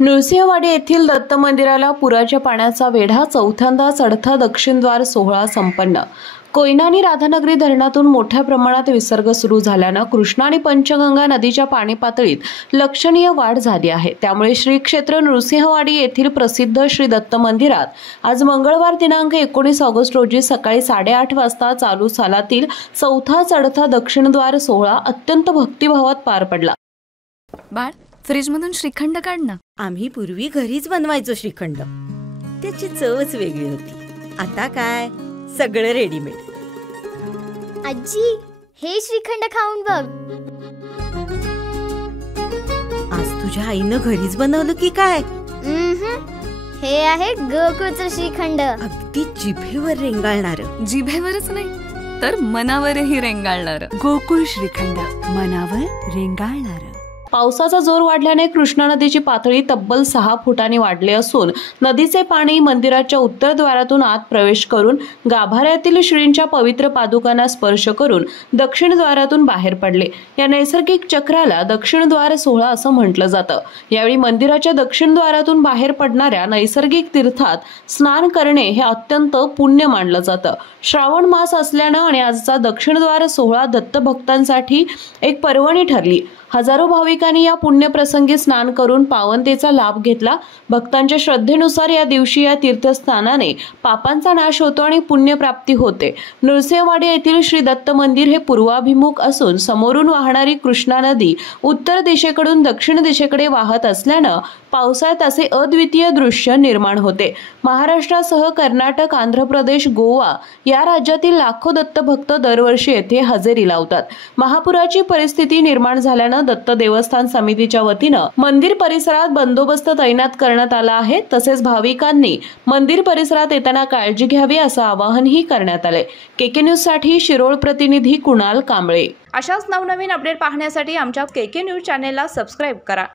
नृसिंहवाडी येथील दत्त मंदिराला पुराच्या पाण्याचा वेढा, चौथ्यांदा चढता दक्षिणद्वार सोहळा संपन्न। कोयना आणि राधानगरी धरणातून मोठ्या प्रमाणात विसर्ग सुरू झाल्यानं कृष्णा आणि पंचगंगा नदीच्या पाणी पातळीत लक्षणीय वाढ झाली आहे। त्यामुळे श्री क्षेत्र नृसिंहवाडी येथील प्रसिद्ध श्री दत्त मंदिरात आज मंगळवार दिनांक 19 ऑगस्ट रोजी सकाळी 8:30 वाजता चालू सालातील चौथा चढता दक्षिणद्वार सोहळा अत्यंत भक्तिभावात पार पडला। बाळ, फ्रीजमधून श्रीखंड काढ ना। आम्ही पूर्वी घरीच बनवायचो श्रीखंड, त्याची चवच वेगळी होती। आता काय सगळं रेडीमेड। आजी, हे श्रीखंड खाऊन बघ। आज तुझ्या आईनं घरीच बनवलं की काय? हे आहे गोकुळचं श्रीखंड, अगदी जिभेवर रेंगाळणार। जिभेवरच नाही तर मनावरही रेंगाळणार। गोकुळ श्रीखंड, मनावर रेंगाळणार। पावसाचा जोर वाढल्याने कृष्णा नदीची पातळी तब्बल 6 फुटांनी वाढली असून नदीचे पाणी मंदिराच्या उत्तर द्वारातून आत प्रवेश करून गाभाऱ्यातील श्रींच्या पवित्र पादुकांना स्पर्श करून दक्षिण द्वारातून बाहेर पडले। या नैसर्गिक चक्राला दक्षिण द्वार सोहळा असं म्हटलं जातं। यावेळी मंदिराच्या दक्षिण द्वारातून बाहेर पडणाऱ्या नैसर्गिक तीर्थात स्नान करणे हे अत्यंत पुण्य मानलं जातं। श्रावण मास असल्यानं आणि आजचा दक्षिण द्वार सोहळा दत्त भक्तांसाठी एक पर्वणी ठरली। हजारो भाविकांनी या पुण्यप्रसंगी स्नान करून पावनतेचा लाभ घेतला। भक्तांच्या श्रद्धेनुसार या दिवशी या तीर्थस्थानाने पापांचा नाश होतो आणि पुण्यप्राप्ती होते। नृसिंहवाडी येथील श्री दत्त मंदिर हे पूर्वाभिमुख असून समोरून वाहणारी कृष्णा नदी उत्तर दिशेकडून दक्षिण दिशेकडे वाहत असल्यानं पावसाळ्यात असे अद्वितीय दृश्य निर्माण होते। महाराष्ट्रासह कर्नाटक, आंध्र प्रदेश, गोवा या राज्यातील लाखो दत्त भक्त दरवर्षी येथे हजेरी लावतात। महापुराची परिस्थिती निर्माण झाल्यानं दत्त देवस्थान समितीच्या वतीनं मंदिर परिसरात बंदोबस्त तैनात करण्यात आला आहे। तसेच भाविकांनी मंदिर परिसरात येताना काळजी घ्यावी असं आवाहनही करण्यात आले। केके न्यूज साठी शिरोळ प्रतिनिधी कुणाल कांबळे। अशाच नवनवीन अपडेट पाहण्यासाठी आमच्या केके न्यूज चॅनेलला सबस्क्राइब करा।